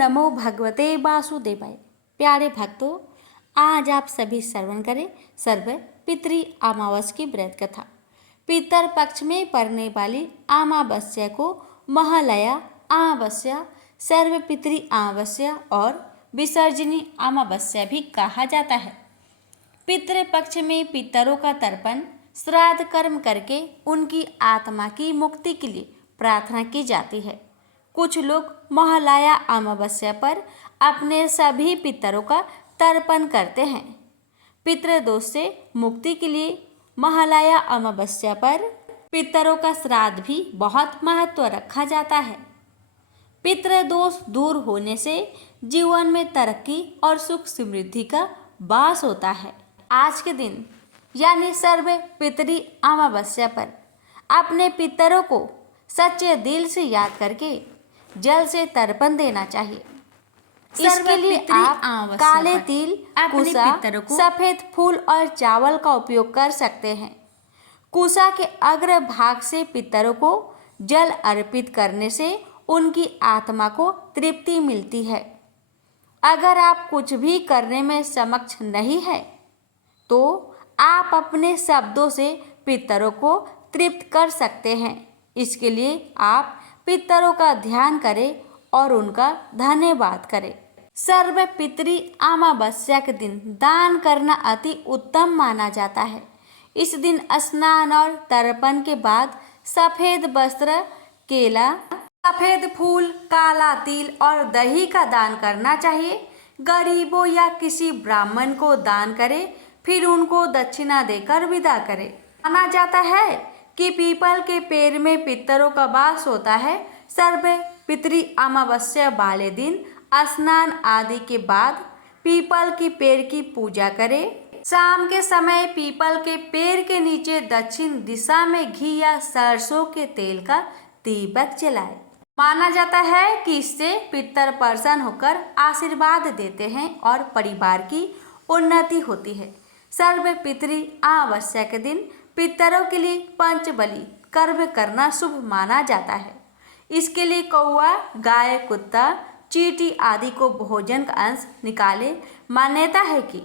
नमो भगवते वासुदेवाय। प्यारे भक्तों, आज आप सभी श्रवण करें सर्व पितृ अमावस की व्रत कथा। पितर पक्ष में पड़ने वाली अमावस्या को महालया अमावस्या, सर्व पितृ अमावस्या और विसर्जनी अमावस्या भी कहा जाता है। पितृ पक्ष में पितरों का तर्पण श्राद्ध कर्म करके उनकी आत्मा की मुक्ति के लिए प्रार्थना की जाती है। कुछ लोग महालया अमावस्या पर अपने सभी पितरों का तर्पण करते हैं। पितृदोष से मुक्ति के लिए महालया अमावस्या पर पितरों का श्राद्ध भी बहुत महत्व रखा जाता है। पितृदोष दूर होने से जीवन में तरक्की और सुख समृद्धि का वास होता है। आज के दिन यानी सर्व पितृ अमावस्या पर अपने पितरों को सच्चे दिल से याद करके जल से तर्पण देना चाहिए। इसके लिए आप काले तिल, कुसा, सफेद फूल और चावल का उपयोग कर सकते हैं। कुसा के अग्र भाग से पितरों को जल अर्पित करने से उनकी आत्मा को तृप्ति मिलती है। अगर आप कुछ भी करने में समक्ष नहीं है तो आप अपने शब्दों से पितरों को तृप्त कर सकते हैं। इसके लिए आप पितरों का ध्यान करें और उनका धन्यवाद करें। सर्व पितृ अमावस्या के दिन दान करना अति उत्तम माना जाता है। इस दिन स्नान और तर्पण के बाद सफेद वस्त्र, केला, सफेद फूल, काला तिल और दही का दान करना चाहिए। गरीबों या किसी ब्राह्मण को दान करें, फिर उनको दक्षिणा देकर विदा करें। माना जाता है कि पीपल के पेड़ में पितरों का वास होता है। सर्व पितृ अमावस्या वाले दिन स्नान आदि के बाद पीपल की पेड़ की पूजा करें। शाम के समय पीपल के पेड़ के नीचे दक्षिण दिशा में घी या सरसों के तेल का दीपक जलाएं। माना जाता है कि इससे पितर प्रसन्न होकर आशीर्वाद देते हैं और परिवार की उन्नति होती है। सर्व पितृ अमावस्या के दिन पितरों के लिए पंचबली कर्म करना शुभ माना जाता है। इसके लिए कौआ, गाय, कुत्ता, चींटी आदि को भोजन का अंश निकाले। मान्यता है कि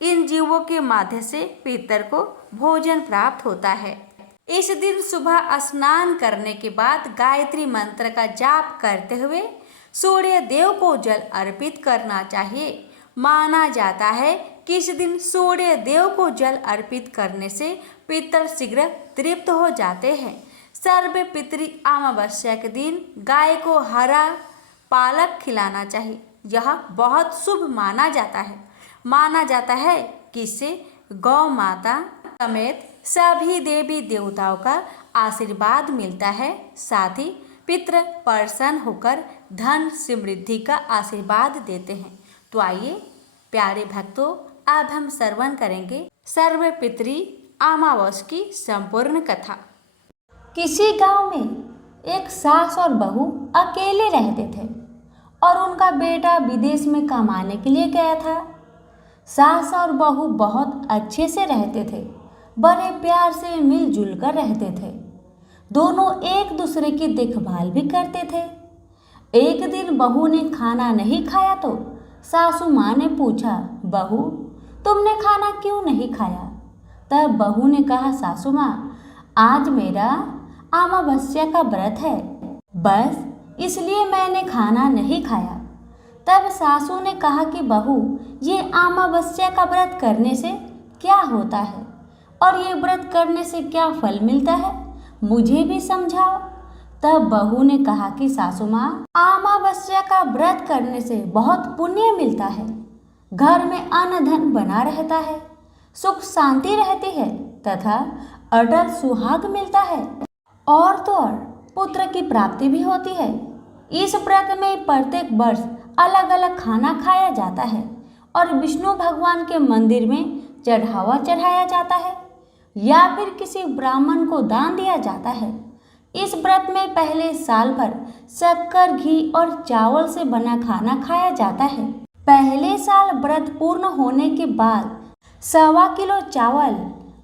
इन जीवों के माध्यम से पितर को भोजन प्राप्त होता है। इस दिन सुबह स्नान करने के बाद गायत्री मंत्र का जाप करते हुए सूर्य देव को जल अर्पित करना चाहिए। माना जाता है कि इस दिन सूर्य देव को जल अर्पित करने से पितर शीघ्र तृप्त हो जाते हैं। सर्व पितृ अमावस्या के दिन गाय को हरा पालक खिलाना चाहिए। यह बहुत शुभ माना जाता है। माना जाता है कि इससे गौ माता समेत सभी देवी देवताओं का आशीर्वाद मिलता है। साथ ही पितर प्रसन्न होकर धन समृद्धि का आशीर्वाद देते हैं। तो आइए प्यारे भक्तों, अब हम श्रवण करेंगे सर्व पितृ अमावस की संपूर्ण कथा। किसी गांव में एक सास और बहू अकेले रहते थे और उनका बेटा विदेश में कमाने के लिए गया था। सास और बहू बहुत अच्छे से रहते थे, बड़े प्यार से मिलजुल कर रहते थे। दोनों एक दूसरे की देखभाल भी करते थे। एक दिन बहू ने खाना नहीं खाया तो सासू माँ ने पूछा, बहू तुमने खाना क्यों नहीं खाया? तब बहू ने कहा, सासू माँ आज मेरा अमावस्या का व्रत है, बस इसलिए मैंने खाना नहीं खाया। तब सासू ने कहा कि बहू ये अमावस्या का व्रत करने से क्या होता है और ये व्रत करने से क्या फल मिलता है, मुझे भी समझाओ। तब बहू ने कहा कि सासू माँ अमावस्या का व्रत करने से बहुत पुण्य मिलता है, घर में अन्न धन बना रहता है, सुख शांति रहती है तथा अटल सुहाग मिलता है और तो और पुत्र की प्राप्ति भी होती है। इस व्रत में प्रत्येक वर्ष अलग अलग खाना खाया जाता है और विष्णु भगवान के मंदिर में चढ़ावा चढ़ाया जाता है या फिर किसी ब्राह्मण को दान दिया जाता है। इस व्रत में पहले साल भर शक्कर, घी और चावल से बना खाना खाया जाता है। पहले साल व्रत पूर्ण होने के बाद 1.25 किलो चावल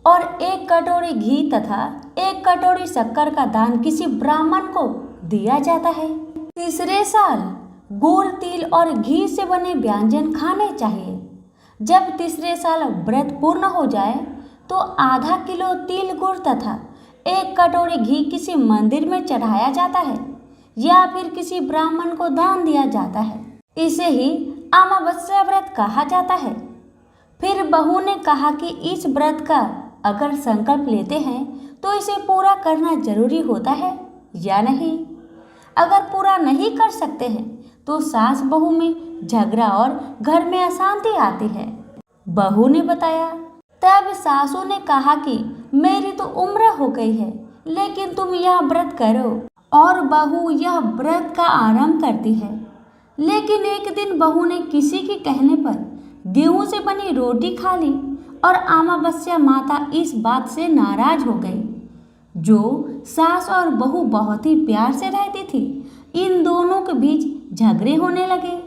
और 1 कटोरी घी तथा 1 कटोरी शक्कर का दान किसी ब्राह्मण को दिया जाता है। तीसरे साल गुड़, तिल और घी से बने व्यंजन खाने चाहिए। जब तीसरे साल व्रत पूर्ण हो जाए तो आधा किलो तिल, गुड़ तथा 1 कटोरी घी किसी मंदिर में चढ़ाया जाता है या फिर किसी ब्राह्मण को दान दिया जाता है। इसे ही अमावस्या व्रत कहा जाता है। फिर बहू ने कहा कि इस व्रत का अगर संकल्प लेते हैं तो इसे पूरा करना जरूरी होता है या नहीं। अगर पूरा नहीं कर सकते हैं तो सास बहू में झगड़ा और घर में अशांति आती है। बहू ने बताया। तब सासू ने कहा कि मेरी तो उम्र हो गई है, लेकिन तुम यह व्रत करो। और बहू यह व्रत का आरंभ करती है। लेकिन एक दिन बहू ने किसी के कहने पर गेहूं से बनी रोटी खा ली और अमावस्या माता इस बात से नाराज हो गई। जो सास और बहू बहुत ही प्यार से रहती थी, इन दोनों के बीच झगड़े होने लगे।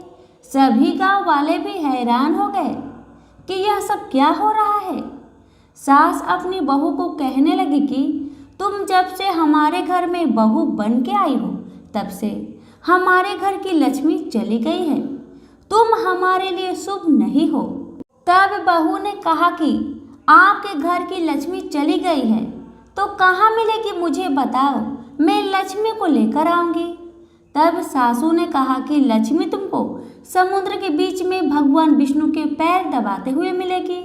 सभी गांव वाले भी हैरान हो गए कि यह सब क्या हो रहा है। सास अपनी बहू को कहने लगी कि तुम जब से हमारे घर में बहू बन के आई हो, तब से हमारे घर की लक्ष्मी चली गई है। तुम हमारे लिए शुभ नहीं हो। तब बहू ने कहा कि आपके घर की लक्ष्मी चली गई है तो कहाँ मिलेगी, मुझे बताओ, मैं लक्ष्मी को लेकर आऊंगी। तब सासू ने कहा कि लक्ष्मी तुमको समुद्र के बीच में भगवान विष्णु के पैर दबाते हुए मिलेगी।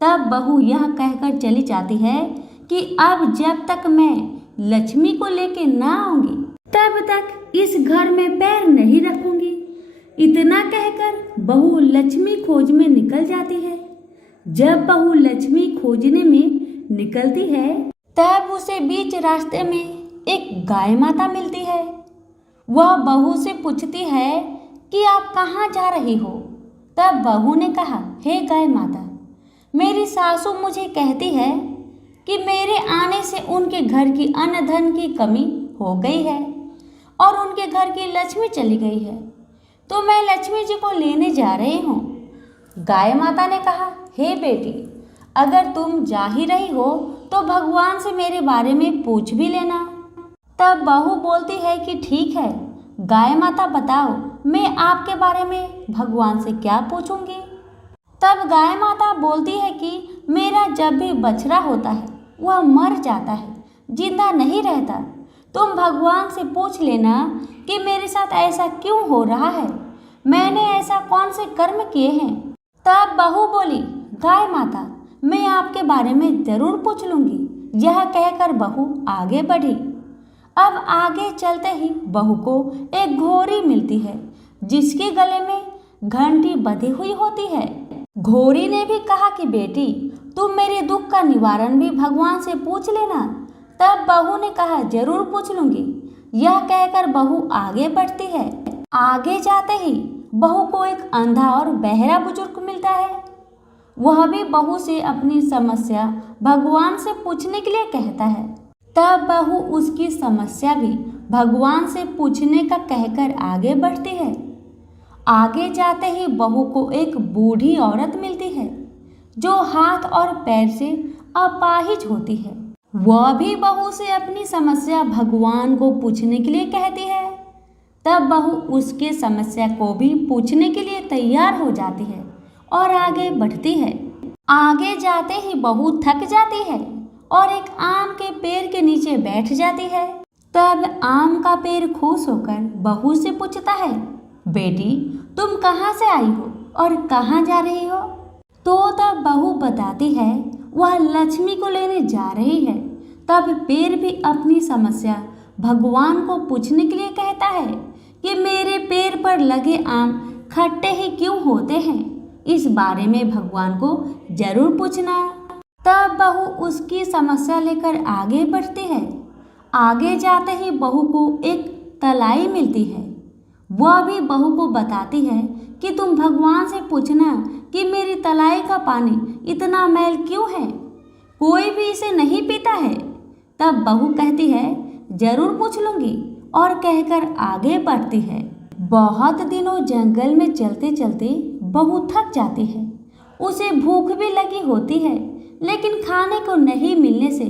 तब बहू यह कहकर चली जाती है कि अब जब तक मैं लक्ष्मी को लेके ना आऊंगी तब तक इस घर में पैर नहीं रखूंगी। इतना कहकर बहू लक्ष्मी खोज में निकल जाती है। जब बहू लक्ष्मी खोजने में निकलती है तब उसे बीच रास्ते में एक गाय माता मिलती है। वह बहू से पूछती है कि आप कहाँ जा रही हो। तब बहू ने कहा, हे गाय माता, मेरी सासू मुझे कहती है कि मेरे आने से उनके घर की अन्न धन की कमी हो गई है और उनके घर की लक्ष्मी चली गई है, तो मैं लक्ष्मी जी को लेने जा रही हूँ। गाय माता ने कहा, हे बेटी, अगर तुम जा ही रही हो तो भगवान से मेरे बारे में पूछ भी लेना। तब बहू बोलती है कि ठीक है गाय माता, बताओ मैं आपके बारे में भगवान से क्या पूछूंगी। तब गाय माता बोलती है कि मेरा जब भी बछड़ा होता है वह मर जाता है, जिंदा नहीं रहता। तुम भगवान से पूछ लेना कि मेरे साथ ऐसा क्यों हो रहा है, मैंने ऐसा कौन से कर्म किए हैं। तब बहू बोली, गाय माता, मैं आपके बारे में जरूर पूछ लूंगी। यह कहकर बहू आगे बढ़ी। अब आगे चलते ही बहू को एक घोड़ी मिलती है जिसके गले में घंटी बंधी हुई होती है। घोड़ी ने भी कहा कि बेटी, तुम मेरे दुख का निवारण भी भगवान से पूछ लेना। तब बहू ने कहा, जरूर पूछ लूंगी। यह कहकर बहू आगे बढ़ती है। आगे जाते ही बहू को एक अंधा और बहरा बुजुर्ग मिलता है। वह भी बहू से अपनी समस्या भगवान से पूछने के लिए कहता है। तब बहू उसकी समस्या भी भगवान से पूछने का कहकर आगे बढ़ती है। आगे जाते ही बहू को एक बूढ़ी औरत मिलती है जो हाथ और पैर से अपाहिज होती है। वह भी बहू से अपनी समस्या भगवान को पूछने के लिए कहती है। तब बहू उसके समस्या को भी पूछने के लिए तैयार हो जाती है और आगे बढ़ती है। आगे जाते ही बहू थक जाती है और एक आम के पेड़ के नीचे बैठ जाती है। तब आम का पेड़ खुश होकर बहू से पूछता है, बेटी, तुम कहाँ से आई हो और कहाँ जा रही हो। तो तब बहू बताती है वह लक्ष्मी को लेने जा रही है। तब पेड़ भी अपनी समस्या भगवान को पूछने के लिए कहता है कि मेरे पेड़ पर लगे आम खट्टे ही क्यों होते हैं, इस बारे में भगवान को जरूर पूछना। तब बहू उसकी समस्या लेकर आगे बढ़ती है। आगे जाते ही बहू को एक तलाई मिलती है। वह भी बहू को बताती है कि तुम भगवान से पूछना कि मेरी तलाई का पानी इतना मैल क्यों है, कोई भी इसे नहीं पीता है। तब बहू कहती है, जरूर पूछ लूंगी, और कहकर आगे बढ़ती है। बहुत दिनों जंगल में चलते चलते बहू थक जाती है। उसे भूख भी लगी होती है, लेकिन खाने को नहीं मिलने से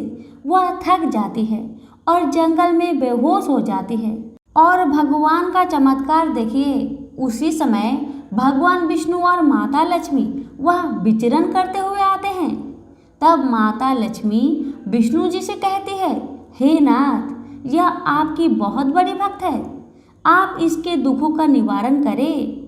वह थक जाती है और जंगल में बेहोश हो जाती है। और भगवान का चमत्कार देखिए, उसी समय भगवान विष्णु और माता लक्ष्मी वह विचरण करते हुए आते हैं। तब माता लक्ष्मी विष्णु जी से कहती है, हे नाथ, यह आपकी बहुत बड़ी भक्त है, आप इसके दुखों का निवारण करें।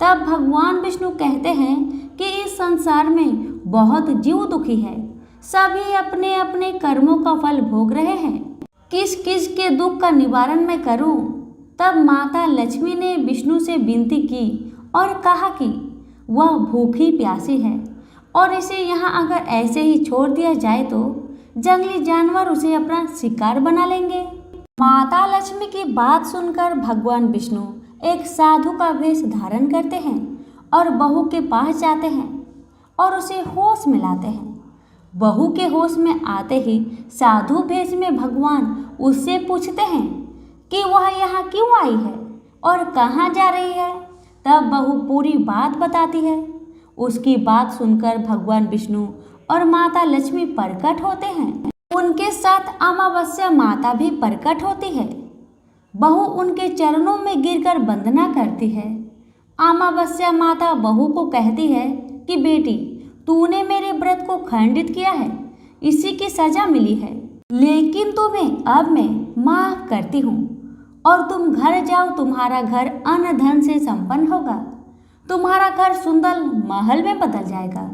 तब भगवान विष्णु कहते हैं कि इस संसार में बहुत जीव दुखी है, सभी अपने अपने कर्मों का फल भोग रहे हैं, किस किस के दुख का निवारण मैं करूं। तब माता लक्ष्मी ने विष्णु से विनती की और कहा कि वह भूखी प्यासी है और इसे यहाँ अगर ऐसे ही छोड़ दिया जाए तो जंगली जानवर उसे अपना शिकार बना लेंगे। माता लक्ष्मी की बात सुनकर भगवान विष्णु एक साधु का वेश धारण करते हैं और बहू के पास जाते हैं और उसे होश में लाते हैं। बहू के होश में आते ही साधु भेष में भगवान उससे पूछते हैं कि वह यहाँ क्यों आई है और कहाँ जा रही है। तब बहू पूरी बात बताती है। उसकी बात सुनकर भगवान विष्णु और माता लक्ष्मी प्रकट होते हैं। उनके साथ अमावस्या माता भी प्रकट होती है। बहू उनके चरणों में गिरकर वंदना करती है। अमावस्या माता बहू को कहती है कि बेटी, तूने मेरे व्रत को खंडित किया है, इसी की सजा मिली है, लेकिन तुम्हें अब मैं माफ करती हूँ और तुम घर जाओ। तुम्हारा घर अन्न धन से संपन्न होगा, तुम्हारा घर सुंदर महल में बदल जाएगा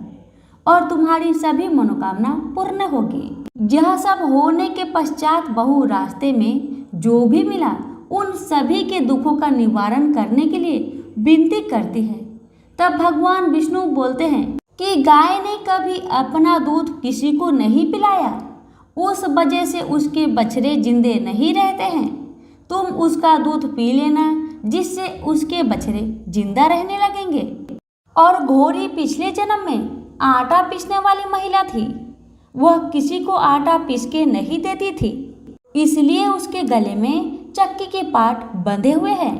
और तुम्हारी सभी मनोकामना पूर्ण होगी। यह सब होने के पश्चात बहू रास्ते में जो भी मिला उन सभी के दुखों का निवारण करने के लिए विनती करती है। तब भगवान विष्णु बोलते हैं कि गाय ने कभी अपना दूध किसी को नहीं पिलाया, उस वजह से उसके बछड़े जिंदे नहीं रहते हैं। तुम उसका दूध पी लेना, जिससे उसके बछड़े जिंदा रहने लगेंगे। और घोड़ी पिछले जन्म में आटा पीसने वाली महिला थी, वह किसी को आटा पीस के नहीं देती थी, इसलिए उसके गले में चक्की के पाट बंधे हुए हैं।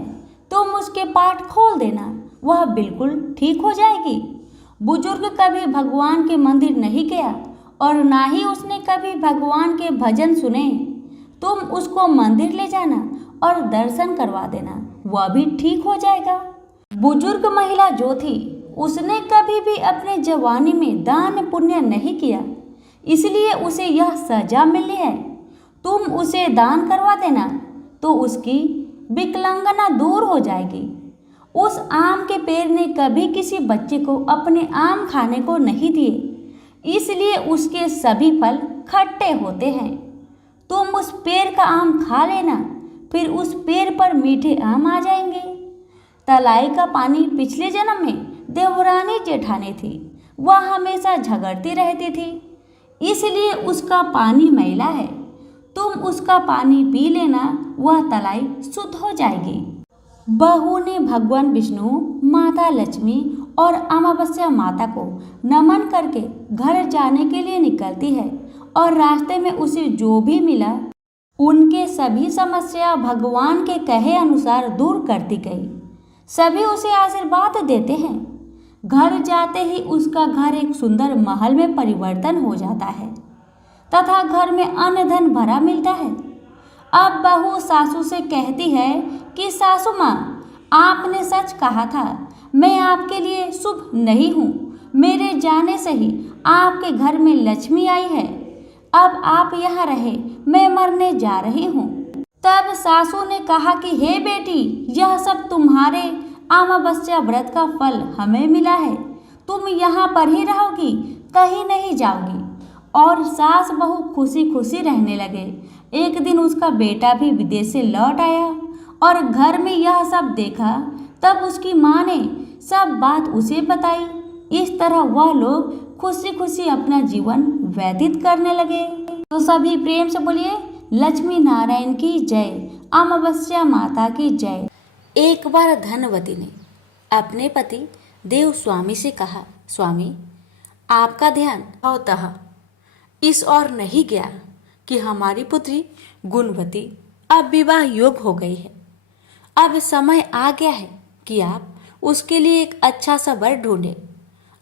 तुम उसके पाट खोल देना, वह बिल्कुल ठीक हो जाएगी। बुजुर्ग कभी भगवान के मंदिर नहीं गया और ना ही उसने कभी भगवान के भजन सुने, तुम उसको मंदिर ले जाना और दर्शन करवा देना, वह भी ठीक हो जाएगा। बुजुर्ग महिला जो थी उसने कभी भी अपने जवानी में दान पुण्य नहीं किया, इसलिए उसे यह सजा मिली है। तुम उसे दान करवा देना तो उसकी विकलांगना दूर हो जाएगी। उस आम के पेड़ ने कभी किसी बच्चे को अपने आम खाने को नहीं दिए, इसलिए उसके सभी फल खट्टे होते हैं। तुम उस पेड़ का आम खा लेना, फिर उस पेड़ पर मीठे आम आ जाएंगे। तलाई का पानी पिछले जन्म में देवरानी जेठानी थी, वह हमेशा झगड़ती रहती थी, इसलिए उसका पानी मैला है। तुम उसका पानी पी लेना, वह तलाई शुद्ध हो जाएगी। बहू ने भगवान विष्णु, माता लक्ष्मी और अमावस्या माता को नमन करके घर जाने के लिए निकलती है और रास्ते में उसे जो भी मिला उनके सभी समस्या भगवान के कहे अनुसार दूर करती गई। सभी उसे आशीर्वाद देते हैं। घर जाते ही उसका घर एक सुंदर महल में परिवर्तन हो जाता है तथा घर में अन्न धन भरा मिलता है। अब बहू सासू से कहती है कि सासू माँ, आपने सच कहा था, मैं आपके लिए शुभ नहीं हूँ। मेरे जाने से ही आपके घर में लक्ष्मी आई है, अब आप यहाँ रहे, मैं मरने जा रही हूँ। तब सासू ने कहा कि हे बेटी, यह सब तुम्हारे अमावस्या व्रत का फल हमें मिला है, तुम यहाँ पर ही रहोगी, कहीं नहीं जाओगी। और सास बहू खुशी खुशी रहने लगे। एक दिन उसका बेटा भी विदेश से लौट आया और घर में यह सब देखा। तब उसकी माँ ने सब बात उसे बताई। इस तरह वह लोग खुशी खुशी अपना जीवन व्यतीत करने लगे। तो सभी प्रेम से बोलिए, लक्ष्मी नारायण की जय, अमावस्या माता की जय। एक बार धनवती ने अपने पति देव स्वामी से कहा, स्वामी, आपका ध्यान स्वतः इस ओर नहीं गया कि हमारी पुत्री गुणवती अब विवाह योग्य हो गई है। अब समय आ गया है कि आप उसके लिए एक अच्छा सा वर ढूंढे।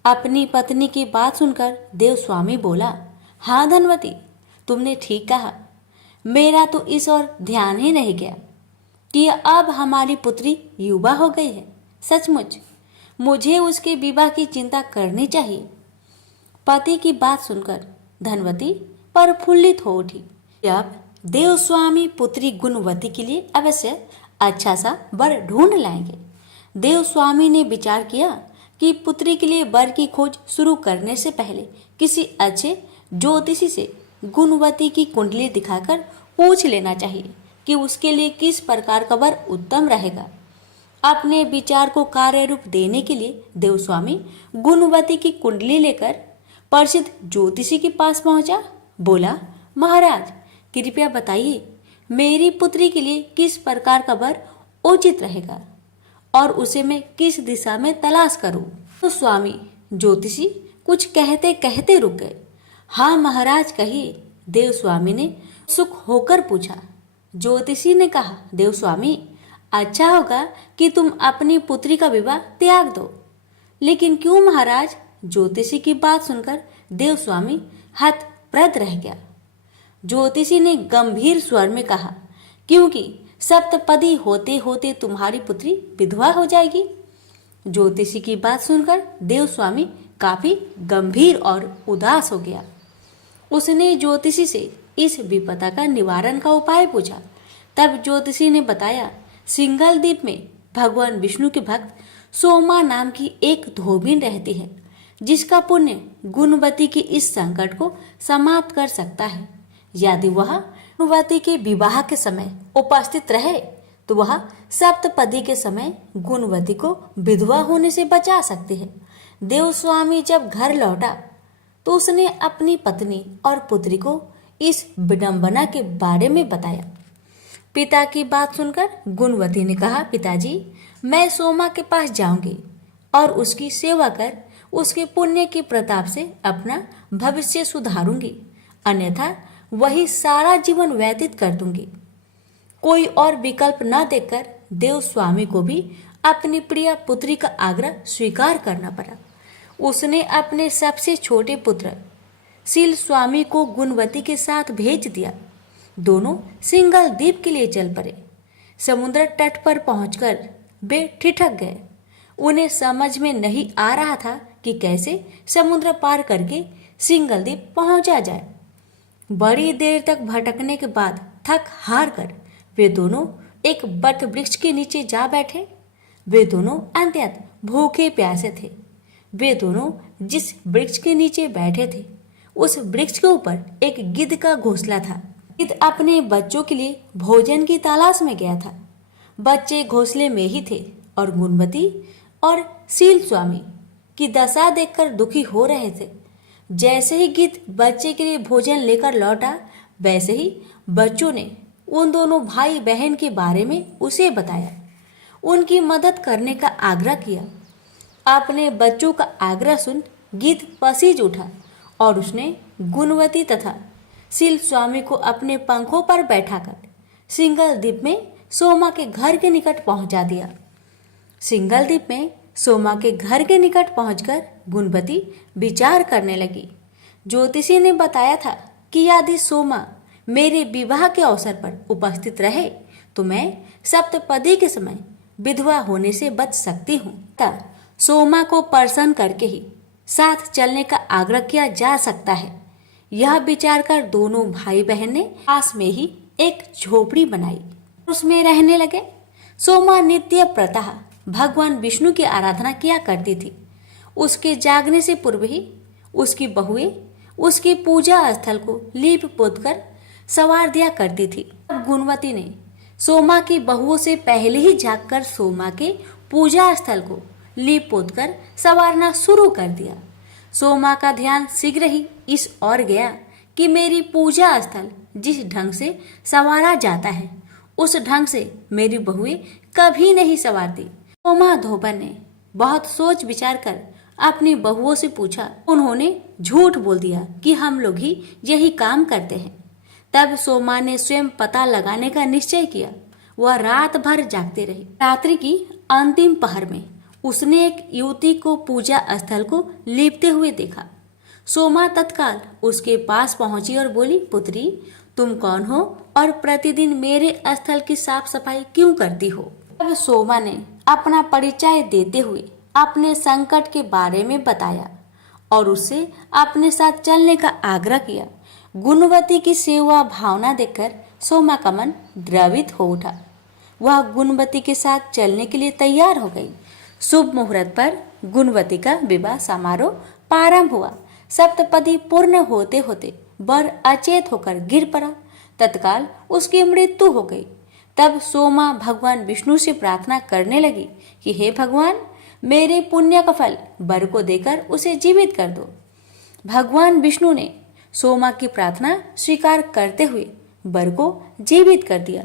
अपनी पत्नी की बात सुनकर देव स्वामी बोला, हाँ धनवती, तुमने ठीक कहा, मेरा तो इस ओर ध्यान ही नहीं गया। कि अब हमारी पुत्री युवा हो गई है। सचमुच मुझे उसके विवाह की चिंता करनी चाहिए। पति की बात सुनकर धनवती प्रफुल्लित हो उठी। अब देवस्वामी पुत्री गुणवती के लिए अवश्य अच्छा सा वर ढूंढ लाएंगे। देवस्वामी ने विचार किया कि पुत्री के लिए वर की खोज शुरू करने से पहले किसी अच्छे ज्योतिषी से गुणवती की कुंडली दिखाकर पूछ लेना चाहिए कि उसके लिए किस प्रकार का वर उत्तम रहेगा। अपने विचार को कार्य रूप देने के लिए देवस्वामी गुणवती की कुंडली लेकर प्रसिद्ध ज्योतिषी के पास पहुंचा। बोला, महाराज कृपया बताइए मेरी पुत्री के लिए किस प्रकार का वर उचित रहेगा और उसे मैं किस दिशा में तलाश करूं। तो स्वामी ज्योतिषी कुछ कहते कहते रुक गए। हाँ महाराज कहिए, देवस्वामी ने उत्सुक होकर पूछा। ज्योतिषी ने कहा, देवस्वामी अच्छा होगा कि तुम अपनी पुत्री का विवाह त्याग दो। लेकिन क्यों महाराज? ज्योतिषी की बात सुनकर देवस्वामी हतप्रभ रह गया। ज्योतिषी ने गंभीर स्वर में कहा, क्योंकि सप्तपदी होते होते तुम्हारी पुत्री विधवा हो जाएगी। ज्योतिषी की बात सुनकर देवस्वामी काफी गंभीर और उदास हो गया। उसने ज्योतिषी से इस विपदा का निवारण का उपाय पूछा। तब ज्योतिषी ने बताया, सिंघल द्वीप में भगवान विष्णु के भक्त सोमा नाम की एक धोबिन रहती है, जिसका पुण्य गुणवती के इस संकट को समाप्त कर सकता है। यदि वह गुणवती के विवाह के समय उपस्थित रहे तो वह सप्तपदी के समय गुणवती को विधवा होने से बचा सकती है। देवस्वामी जब घर लौटा तो उसने अपनी पत्नी और पुत्री को इस विडंबना के बारे में बताया। पिता की बात सुनकर गुणवती ने कहा, पिताजी मैं सोमा के पास जाऊंगी और उसकी सेवा कर उसके पुण्य के प्रताप से अपना भविष्य सुधारूंगी, अन्यथा वही सारा जीवन व्यतीत कर दूंगी। कोई और विकल्प न देखकर देवस्वामी को भी अपनी प्रिय पुत्री का आग्रह स्वीकार करना पड़ा। उसने अपने सबसे छोटे पुत्र सील स्वामी को गुणवती के साथ भेज दिया। दोनों सिंघल द्वीप के लिए चल पड़े। समुद्र तट पर पहुंचकर वे ठिठक गए। उन्हें समझ में नहीं आ रहा था कि कैसे समुद्र पार करके सिंघल द्वीप पहुंचा जाए। बड़ी देर तक भटकने के बाद थक हार कर वे दोनों एक बट वृक्ष के नीचे जा बैठे। वे दोनों अत्यंत भूखे प्यासे थे। वे दोनों जिस वृक्ष के नीचे बैठे थे उस वृक्ष के ऊपर एक गिद्ध का घोंसला था। गिद्ध अपने बच्चों के लिए भोजन की तलाश में गया था। बच्चे घोंसले में ही थे और गुणवती और सील स्वामी की दशा देखकर दुखी हो रहे थे। जैसे ही गिद्ध बच्चे के लिए भोजन लेकर लौटा, वैसे ही बच्चों ने उन दोनों भाई बहन के बारे में उसे बताया, उनकी मदद करने का आग्रह किया। अपने बच्चों का आग्रह सुन गिद्ध पसीज उठा और उसने गुणवती तथा सील स्वामी को अपने पंखों पर बैठाकर सिंघल द्वीप में सोमा के घर के निकट पहुंचा दिया। सिंघल द्वीप में सोमा के घर के निकट पहुंचकर गुणवती विचार करने लगी। ज्योतिषी ने बताया था कि यदि सोमा मेरे विवाह के अवसर पर उपस्थित रहे तो मैं सप्तपदी के समय विधवा होने से बच सकती हूँ। सोमा को प्रसन्न करके ही साथ चलने का आग्रह किया जा सकता है। यह विचार कर दोनों भाई बहन ने पास में ही एक झोपड़ी बनाई, उसमें रहने लगे। सोमा नित्य प्रतः भगवान विष्णु की आराधना किया करती थी। उसके जागने से पूर्व ही उसकी बहुएं उसके पूजा स्थल को लीप पोत कर संवार दिया करती थी। अब गुणवती ने सोमा की बहुओं से पहले ही जागकर सोमा के पूजा स्थल को लीप पोत कर संवारना शुरू कर दिया। सोमा का ध्यान शीघ्र ही इस ओर गया कि मेरी पूजा स्थल जिस ढंग से संवारा जाता है उस ढंग से मेरी बहुएं कभी नहीं संवारती। सोमा धोबन ने बहुत सोच विचार कर अपनी बहुओं से पूछा। उन्होंने झूठ बोल दिया कि हम लोग ही यही काम करते हैं। तब सोमा ने स्वयं पता लगाने का निश्चय किया। वह रात भर जागते रही। रात्रि की अंतिम पहर में उसने एक युवती को पूजा स्थल को लीपते हुए देखा। सोमा तत्काल उसके पास पहुंची और बोली, पुत्री तुम कौन हो और प्रतिदिन मेरे स्थल की साफ सफाई क्यों करती हो? तब सोमा ने अपना परिचय देते हुए अपने संकट के बारे में बताया और उससे अपने साथ चलने का आग्रह किया। गुणवती की सेवा भावना देखकर सोमा का मन द्रवित हो उठा। वह गुणवती के साथ चलने के लिए तैयार हो गई। शुभ मुहूर्त पर गुणवती का विवाह समारोह प्रारंभ हुआ। सप्तपदी पूर्ण होते होते वर अचेत होकर गिर पड़ा। तत्काल उसकी मृत्यु हो गई। तब सोमा भगवान विष्णु से प्रार्थना करने लगी कि हे भगवान, मेरे पुण्य का फल वर को देकर उसे जीवित कर दो। भगवान विष्णु ने सोमा की प्रार्थना स्वीकार करते हुए वर को जीवित कर दिया।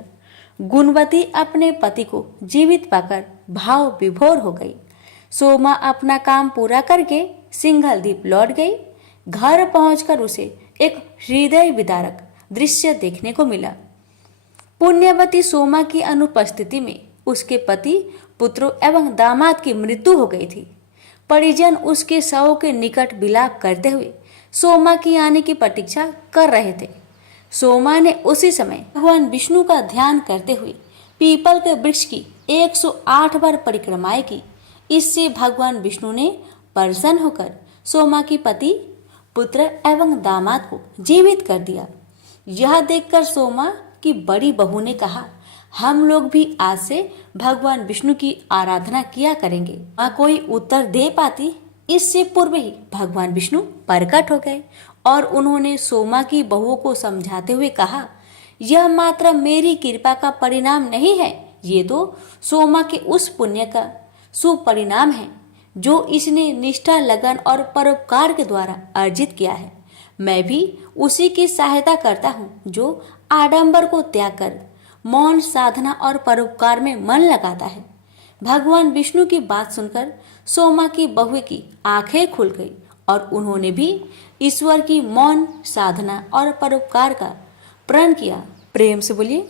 गुणवती अपने पति को जीवित पाकर भाव विभोर हो गई। सोमा अपना काम पूरा करके सिंघल द्वीप लौट गई। घर पहुंचकर उसे एक हृदय विदारक दृश्य देखने को मिला। पुण्यवती सोमा की अनुपस्थिति में उसके पति, पुत्रों एवं दामाद की मृत्यु हो गई थी। परिजन उसके शव के निकट विलाप करते हुए सोमा की आने की प्रतीक्षा कर रहे थे। सोमा ने उसी समय भगवान विष्णु का ध्यान करते हुए पीपल के वृक्ष की 108 बार परिक्रमाएं की। इससे भगवान विष्णु ने प्रसन्न होकर सोमा की पति, पुत्र एवं दामाद को जीवित कर दिया। यह देखकर सोमा की बड़ी बहू ने कहा, हम लोग भी आज से भगवान विष्णु की आराधना किया करेंगे। माँ कोई उत्तर दे पाती, इससे पूर्व ही भगवान विष्णु प्रकट हो गए और उन्होंने सोमा की बहू को समझाते हुए कहा, यह मात्र मेरी कृपा का परिणाम नहीं है, ये तो सोमा के उस पुण्य का शुभ परिणाम है जो इसने निष्ठा, लगन और परोपकार के द्वारा अर्जित किया है। मैं भी उसी की सहायता करता हूँ जो आडंबर को त्याग कर मौन साधना और परोपकार में मन लगाता है। भगवान विष्णु की बात सुनकर सोमा की बहू की आंखें खुल गई और उन्होंने भी ईश्वर की मौन साधना और परोपकार का प्रण किया। प्रेम से बोलिए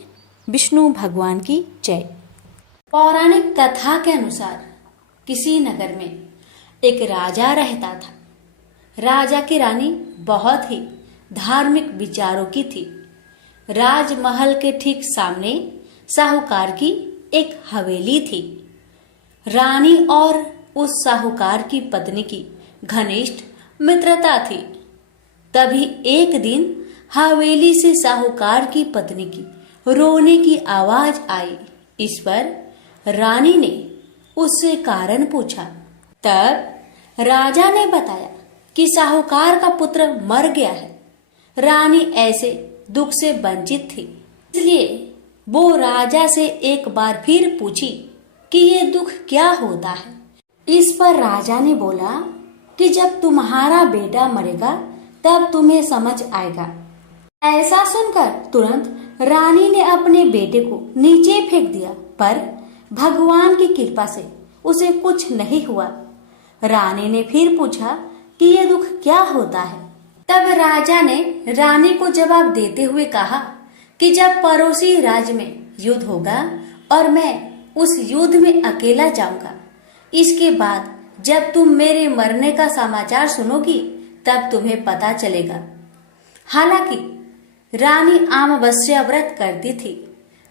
विष्णु भगवान की जय। पौराणिक कथा के अनुसार किसी नगर में एक राजा रहता था। राजा की रानी बहुत ही धार्मिक विचारों की थी। राजमहल के ठीक सामने साहूकार की एक हवेली थी। रानी और उस साहूकार की पत्नी की घनिष्ठ मित्रता थी। तभी एक दिन हवेली से साहूकार की पत्नी की रोने की आवाज आई। इस पर रानी ने उससे कारण पूछा। तब राजा ने बताया कि साहूकार का पुत्र मर गया है। रानी ऐसे दुख से वंचित थी, इसलिए वो राजा से एक बार फिर पूछी कि ये दुख क्या होता है। इस पर राजा ने बोला कि जब तुम्हारा बेटा मरेगा तब तुम्हें समझ आएगा। ऐसा सुनकर तुरंत रानी ने अपने बेटे को नीचे फेंक दिया, पर भगवान की कृपा से उसे कुछ नहीं हुआ। रानी ने फिर पूछा कि ये दुख क्या होता है। तब राजा ने रानी को जवाब देते हुए कहा कि जब पड़ोसी राज्य में युद्ध होगा और मैं उस युद्ध में अकेला जाऊंगा, इसके बाद जब तुम मेरे मरने का समाचार सुनोगी तब तुम्हें पता चलेगा। हालांकि रानी अमावस्या व्रत करती थी,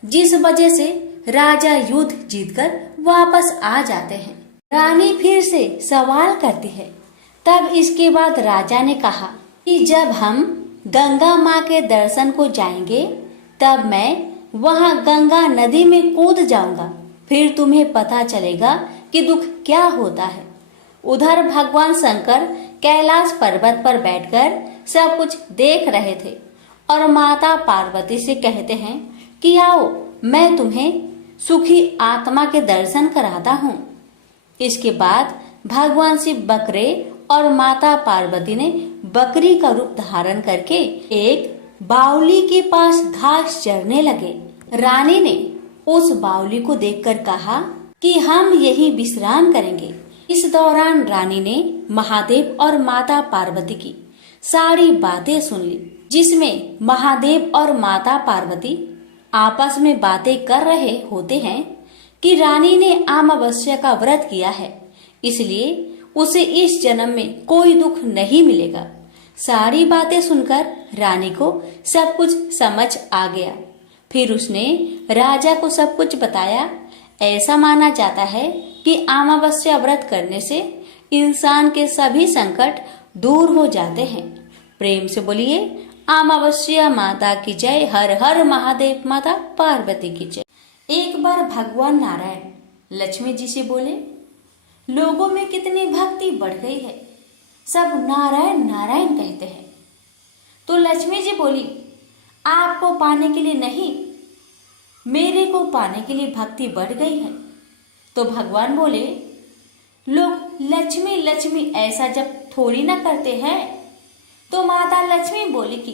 जिस वजह से राजा युद्ध जीतकर वापस आ जाते हैं। रानी फिर से सवाल करती है। तब इसके बाद राजा ने कहा कि जब हम गंगा माँ के दर्शन को जाएंगे तब मैं वहाँ गंगा नदी में कूद जाऊंगा, फिर तुम्हें पता चलेगा कि दुख क्या होता है। उधर भगवान शंकर कैलाश पर्वत पर बैठकर सब कुछ देख रहे थे और माता पार्वती से कहते हैं कि आओ मैं तुम्हें सुखी आत्मा के दर्शन कराता हूँ। इसके बाद भगवान शिव बकरे और माता पार्वती ने बकरी का रूप धारण करके एक बावली के पास घास चरने लगे। रानी ने उस बावली को देखकर कहा कि हम यही विश्राम करेंगे। इस दौरान रानी ने महादेव और माता पार्वती की सारी बातें सुन ली, जिसमें महादेव और माता पार्वती आपस में बातें कर रहे होते हैं कि रानी ने अमावस्या का व्रत किया है, इसलिए उसे इस जन्म में कोई दुख नहीं मिलेगा। सारी बातें सुनकर रानी को सब कुछ समझ आ गया। फिर उसने राजा को सब कुछ बताया। ऐसा माना जाता है कि अमावस्या व्रत करने से इंसान के सभी संकट दूर हो जाते हैं। प्रेम से बोलिए अमावस्या माता की जय, हर हर महादेव माता पार्वती की जय। एक बार भगवान नारायण लक्ष्मी जी से बोले, लोगों में कितनी भक्ति बढ़ गई है, सब नारायण नारायण कहते हैं। तो लक्ष्मी जी बोली, आपको पाने के लिए नहीं, मेरे को पाने के लिए भक्ति बढ़ गई है। तो भगवान बोले, लोग लक्ष्मी लक्ष्मी ऐसा जब थोड़ी ना करते हैं। तो माता लक्ष्मी बोली कि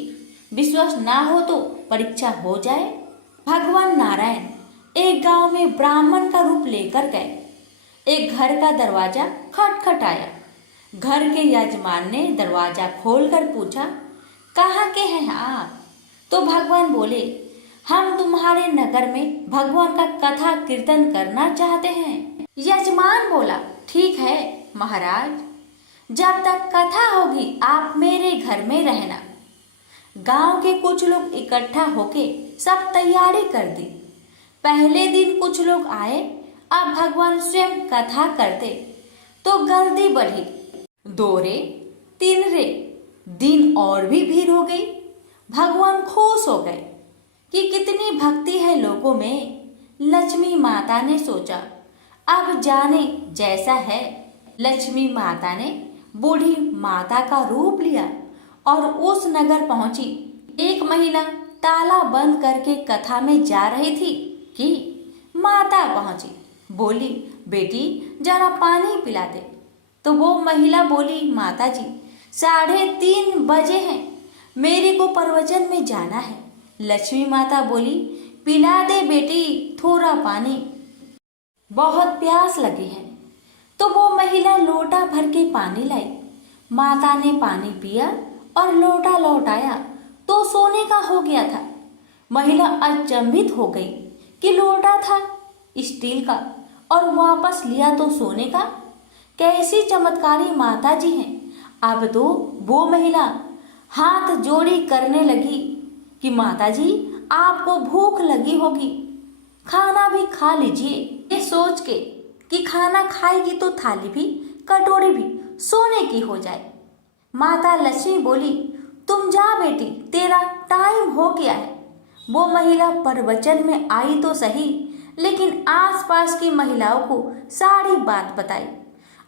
विश्वास ना हो तो परीक्षा हो जाए। भगवान नारायण एक गांव में ब्राह्मण का रूप लेकर गए। एक घर का दरवाजा खटखटाया। घर के यजमान ने दरवाजा खोलकर पूछा, कहाँ के हैं आप? तो भगवान बोले, हम तुम्हारे नगर में भगवान का कथा कीर्तन करना चाहते हैं। यजमान बोला, ठीक है महाराज, जब तक कथा होगी आप मेरे घर में रहना। गांव के कुछ लोग इकट्ठा होके सब तैयारी कर दी। पहले दिन कुछ लोग आए, अब भगवान स्वयं कथा करते तो गर्दी बढ़ी। 2 रे 3 रे दिन और भी भीड़ हो गई। भगवान खुश हो गए कि कितनी भक्ति है लोगों में। लक्ष्मी माता ने सोचा, अब जाने जैसा है। लक्ष्मी माता ने बूढ़ी माता का रूप लिया और उस नगर पहुंची। एक महिला ताला बंद करके कथा में जा रही थी कि माता पहुंची। बोली, बेटी जरा पानी पिला दे। तो वो महिला बोली, माता जी 3:30 बजे हैं, मेरे को प्रवचन में जाना है। लक्ष्मी माता बोली, पिला दे बेटी थोड़ा पानी, बहुत प्यास लगी है। तो वो महिला लोटा भर के पानी लाई। माता ने पानी पिया और लोटा लौटाया तो सोने का हो गया था। महिला अचंभित हो गई कि लोटा था स्टील का और वापस लिया तो सोने का। कैसी चमत्कारी माता जी हैं। अब तो वो महिला हाथ जोड़ी करने लगी कि माता जी आपको भूख लगी होगी, खाना भी खा लीजिए। ये सोच के कि खाना खाएगी तो थाली भी कटोरी भी सोने की हो जाए। माता लक्ष्मी बोली, तुम जा बेटी, तेरा टाइम हो गया है। वो महिला प्रवचन में आई तो सही, लेकिन आसपास की महिलाओं को सारी बात बताई।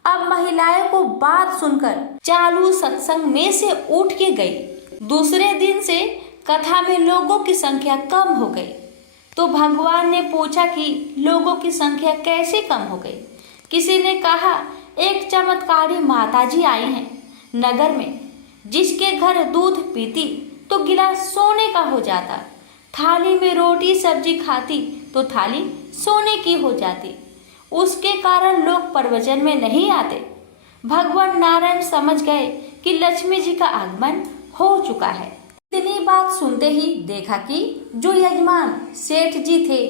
अब महिलाओं को बात सुनकर चालू सत्संग में से उठ के गई। दूसरे दिन से कथा में लोगों की संख्या कम हो गई। तो भगवान ने पूछा कि लोगों की संख्या कैसे कम हो गई। किसी ने कहा, एक चमत्कारी माताजी आई हैं नगर में, जिसके घर दूध पीती तो गिलास सोने का हो जाता, थाली में रोटी सब्जी खाती तो थाली सोने की हो जाती। उसके कारण लोग प्रवचन में नहीं आते। भगवान नारायण समझ गए कि लक्ष्मी जी का आगमन हो चुका है। इतनी बात सुनते ही देखा कि जो यजमान सेठ जी थे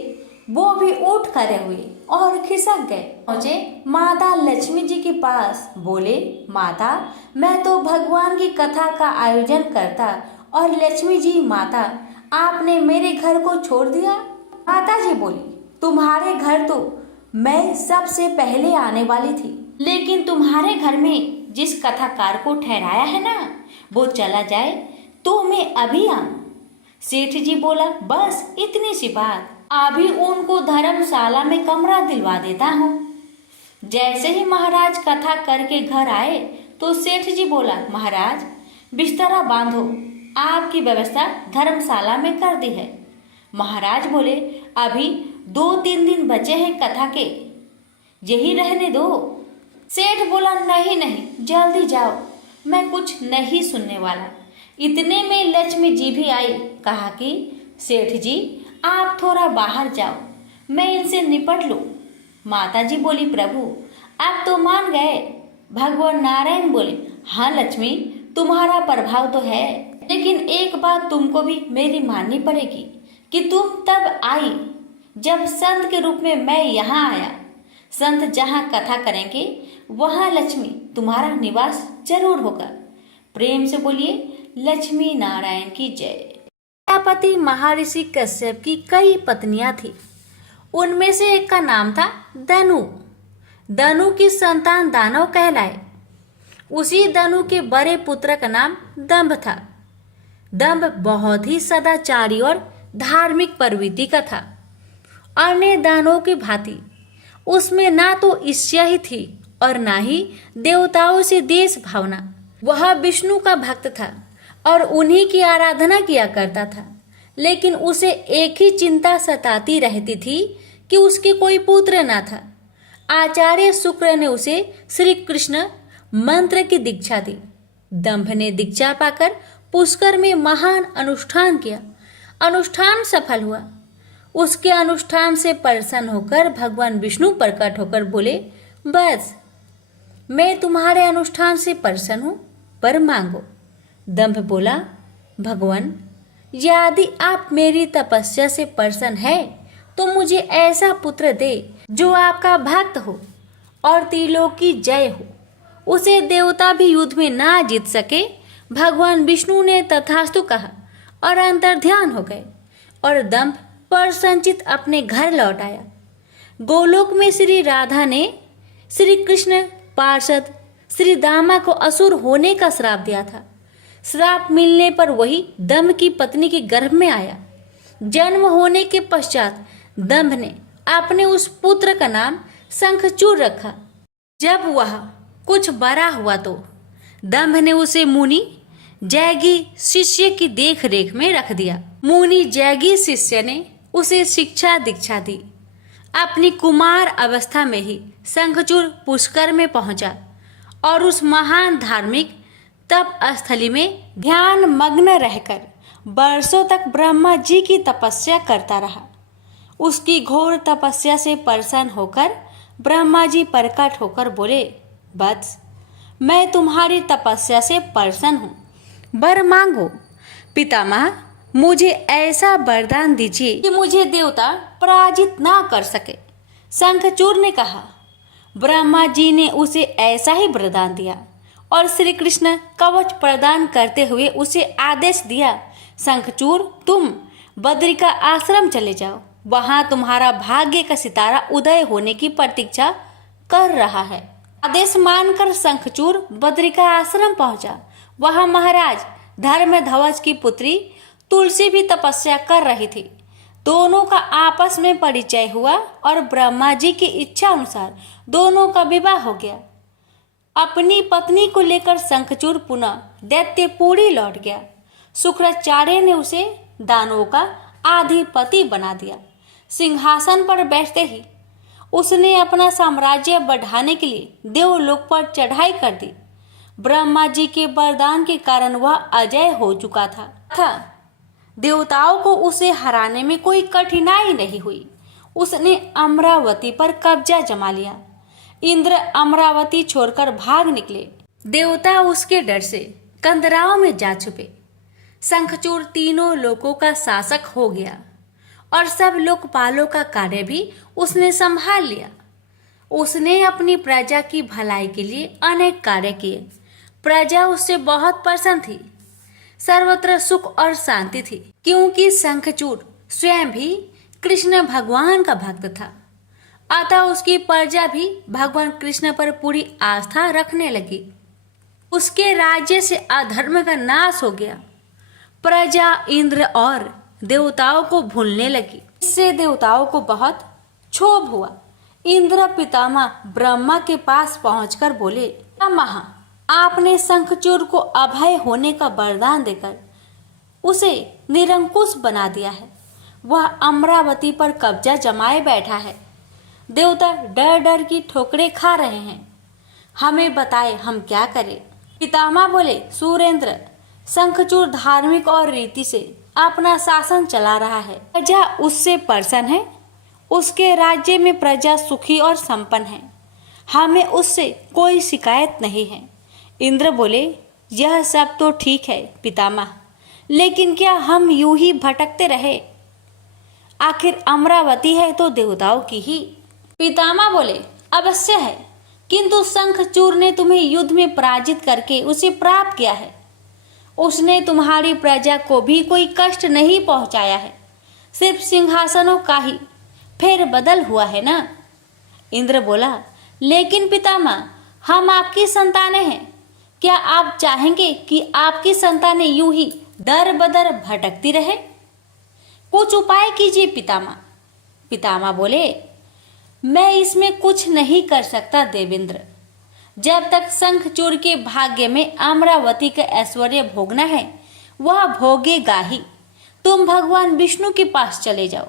वो भी उठ खड़े हुए और खिसक गए। पहुंचे माता लक्ष्मी जी के पास। बोले, माता मैं तो भगवान की कथा का आयोजन करता और लक्ष्मी जी माता आपने मेरे घर को छोड़ दिया। माता जी बोली, तुम्हारे घर तो मैं सबसे पहले आने वाली थी, लेकिन तुम्हारे घर में जिस कथाकार को ठहराया है ना, वो चला जाए तो मैं अभी आऊं। सेठ जी बोला, बस इतनी सी बात, अभी उनको धर्मशाला में कमरा दिलवा देता हूँ। जैसे ही महाराज कथा करके घर आए तो सेठ जी बोला, महाराज बिस्तरा बांधो, आपकी व्यवस्था धर्मशाला में कर दी है। महाराज बोले, अभी 2-3 दिन बचे हैं कथा के, यही रहने दो। सेठ बोला, नहीं नहीं जल्दी जाओ, मैं कुछ नहीं सुनने वाला। इतने में लक्ष्मी जी भी आई। कहा कि सेठ जी आप थोड़ा बाहर जाओ, मैं इनसे निपट लूं। माता जी बोली, प्रभु आप तो मान गए। भगवान नारायण बोले, हाँ लक्ष्मी तुम्हारा प्रभाव तो है, लेकिन एक बात तुमको भी मेरी माननी पड़ेगी कि तुम तब आई जब संत के रूप में मैं यहाँ आया। संत जहाँ कथा करेंगे वहाँ लक्ष्मी तुम्हारा निवास जरूर होगा। प्रेम से बोलिए लक्ष्मी नारायण की जय। प्रजापति महर्षि कश्यप की कई पत्नियां थी। उनमें से एक का नाम था दनु। दनु की संतान दानव कहलाए। उसी दनु के बड़े पुत्र का नाम दंभ था। दंभ बहुत ही सदाचारी और धार्मिक प्रवृत्ति का था। अन्य दानवों की भांति उसमें ना तो ईर्ष्या ही थी और ना ही देवताओं से देश भावना। वह विष्णु का भक्त था और उन्हीं की आराधना किया करता था। लेकिन उसे एक ही चिंता सताती रहती थी कि उसके कोई पुत्र ना था। आचार्य शुक्र ने उसे श्री कृष्ण मंत्र की दीक्षा दी। दंभ ने दीक्षा पाकर पुष्कर में महान अनुष्ठान किया। अनुष्ठान सफल हुआ। उसके अनुष्ठान से प्रसन्न होकर भगवान विष्णु प्रकट होकर बोले, बस मैं तुम्हारे अनुष्ठान से प्रसन्न हूँ, पर मांगो। दंभ बोला, भगवान यदि आप मेरी तपस्या से प्रसन्न है तो मुझे ऐसा पुत्र दे जो आपका भक्त हो और त्रिलोक की जय हो। उसे देवता भी युद्ध में ना जीत सके। भगवान विष्णु ने तथास्तु कहा और अंतर्ध्यान हो गए और दंभ प्रसन्नचित अपने घर लौट आया। गोलोक में श्री राधा ने श्री कृष्ण पार्षद श्री दामा को असुर होने का श्राप दिया था। श्राप मिलने पर वही दंभ की पत्नी के गर्भ में आया। जन्म होने के पश्चात दंभ ने अपने उस पुत्र का नाम शंखचूड़ रखा। जब वह कुछ बड़ा हुआ तो दंभ ने उसे मुनि जैगी शिष्य की देख रेख में रख दिया। मुनि जैगी शिष्य ने उसे शिक्षा दीक्षा दी। अपनी कुमार अवस्था में ही शंखचूड़ पुष्कर में पहुंचा और उस महान धार्मिक तप स्थली में ध्यान मग्न रहकर वर्षों तक ब्रह्मा जी की तपस्या करता रहा। उसकी घोर तपस्या से प्रसन्न होकर ब्रह्मा जी प्रकट होकर बोले, वत्स मैं तुम्हारी तपस्या से प्रसन्न हूँ, वर मांगो। पितामह मुझे ऐसा वरदान दीजिए कि मुझे देवता पराजित ना कर सके। शंखचूड़ ने कहा। ब्रह्मा जी ने उसे ऐसा ही वरदान दिया और श्री कृष्ण कवच प्रदान करते हुए उसे आदेश दिया, शंखचूड़ तुम बद्रिका आश्रम चले जाओ। वहां तुम्हारा भाग्य का सितारा उदय होने की प्रतीक्षा कर रहा है। आदेश मानकर शंखचूड़ बद्रिका आश्रम पहुंचा। वहां महाराज धर्मध्वज की पुत्री तुलसी भी तपस्या कर रही थी। दोनों का आपस में परिचय हुआ और ब्रह्मा जी की इच्छा अनुसार दोनों का विवाह हो गया। अपनी पत्नी को लेकर शंखचूड़ पुनः दैत्यपुरी लौट गया। शुक्राचार्य ने उसे दानवों का अधिपति बना दिया। सिंहासन पर बैठते ही उसने अपना साम्राज्य बढ़ाने के लिए देवलोक पर चढ़ाई कर दी। ब्रह्मा जी के वरदान के कारण वह अजय हो चुका था। देवताओं को उसे हराने में कोई कठिनाई नहीं हुई। उसने अमरावती पर कब्जा जमा लिया। इंद्र अमरावती छोड़कर भाग निकले। देवता उसके डर से कंदराओं में जा छुपे। शंखचूड़ तीनों लोकों का शासक हो गया और सब लोकपालों का कार्य भी उसने संभाल लिया। उसने अपनी प्रजा की भलाई के लिए अनेक कार्य किए। प्रजा उससे बहुत प्रसन्न थी। सर्वत्र सुख और शांति थी, क्योंकि शंखचूड़ स्वयं भी कृष्ण भगवान का भक्त था। अतः उसकी प्रजा भी भगवान कृष्ण पर पूरी आस्था रखने लगी। उसके राज्य से अधर्म का नाश हो गया। प्रजा इंद्र और देवताओं को भूलने लगी। इससे देवताओं को बहुत क्षोभ हुआ। इंद्र पितामह ब्रह्मा के पास पहुंचकर बोले, पितामह आपने शंखचूड़ को अभय होने का वरदान देकर उसे निरंकुश बना दिया है। वह अमरावती पर कब्जा जमाए बैठा है। देवता डर डर की ठोकरें खा रहे हैं। हमें बताए हम क्या करें। पितामह बोले, सुरेंद्र शंखचूड़ धार्मिक और रीति से अपना शासन चला रहा है। प्रजा उससे प्रसन्न है। उसके राज्य में प्रजा सुखी और संपन्न है। हमें उससे कोई शिकायत नहीं है। इंद्र बोले, यह सब तो ठीक है पितामह, लेकिन क्या हम यूं ही भटकते रहे? आखिर अमरावती है तो देवताओं की ही। पितामह बोले, अवश्य है, किंतु शंखचूड़ ने तुम्हें युद्ध में पराजित करके उसे प्राप्त किया है। उसने तुम्हारी प्रजा को भी कोई कष्ट नहीं पहुंचाया है, सिर्फ सिंहासनों का ही फेर बदल हुआ है ना। इंद्र बोला, लेकिन पितामह, हम आपकी संतानें हैं। क्या आप चाहेंगे कि आपकी संतानें यूं ही दर बदर भटकती रहे? कुछ उपाय कीजिए पितामह। पितामह बोले, मैं इसमें कुछ नहीं कर सकता देवेंद्र। जब तक शंखचूड़ के भाग्य में अमरावती का ऐश्वर्य भोगना है, वह भोगेगा ही। तुम भगवान विष्णु के पास चले जाओ,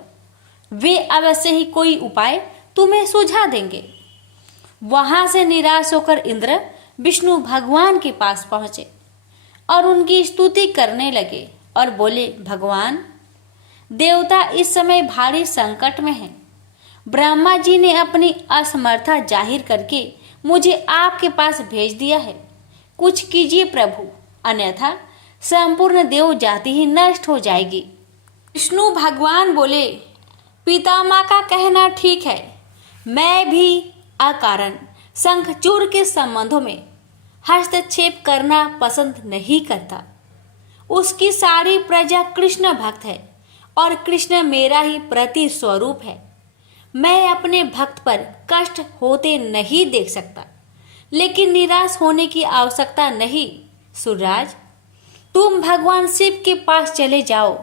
वे अवश्य ही कोई उपाय तुम्हें सुझा देंगे। वहां से निराश होकर इंद्र विष्णु भगवान के पास पहुंचे और उनकी स्तुति करने लगे और बोले, भगवान, देवता इस समय भारी संकट में हैं। ब्रह्मा जी ने अपनी असमर्था जाहिर करके मुझे आपके पास भेज दिया है। कुछ कीजिए प्रभु, अन्यथा संपूर्ण देव जाति ही नष्ट हो जाएगी। विष्णु भगवान बोले, पितामह का कहना ठीक है। मैं भी अकारण शंखचूड़ के संबंधों में हस्तक्षेप करना पसंद नहीं करता। उसकी सारी प्रजा कृष्ण भक्त है और कृष्ण मेरा ही प्रति स्वरूप है। मैं अपने भक्त पर कष्ट होते नहीं देख सकता, लेकिन निराश होने की आवश्यकता नहीं। सूर्यराज, तुम भगवान शिव के पास चले जाओ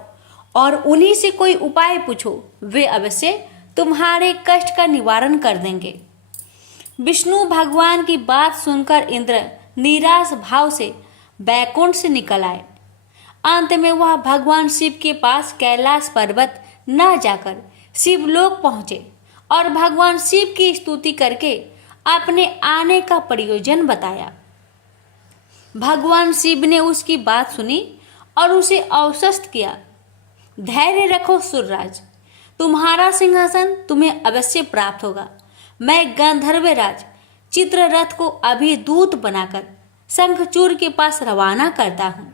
और उन्हीं से कोई उपाय पूछो, वे अवश्य तुम्हारे कष्ट का निवारण कर देंगे। विष्णु भगवान की बात सुनकर इंद्र निराश भाव से बैकुंठ से निकल आए। अंत में वह भगवान शिव के पास कैलाश पर्वत न जाकर शिवलोक पहुंचे और भगवान शिव की स्तुति करके अपने आने का प्रयोजन बताया। भगवान शिव ने उसकी बात सुनी और उसे आश्वस्त किया, धैर्य रखो सूर्यराज, तुम्हारा सिंहासन तुम्हें अवश्य प्राप्त होगा। मैं गंधर्वराज चित्ररथ को अभी दूत बनाकर शंखचूड़ के पास रवाना करता हूँ।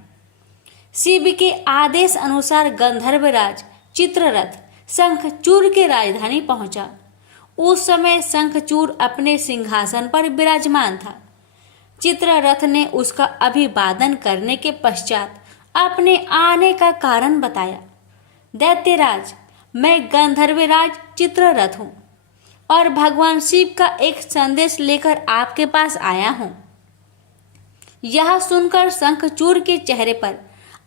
शिव के आदेश अनुसार गंधर्वराज चित्ररथ शंखचूड़ के राजधानी पहुंचा। उस समय शंखचूड़ अपने सिंहासन पर विराजमान था। चित्ररथ ने उसका अभिवादन करने के पश्चात अपने आने का कारण बताया। दैत्यराज, मैं गंधर्वराज चित्ररथ हूँ और भगवान शिव का एक संदेश लेकर आपके पास आया हूँ। यह सुनकर शंखचूड़ के चेहरे पर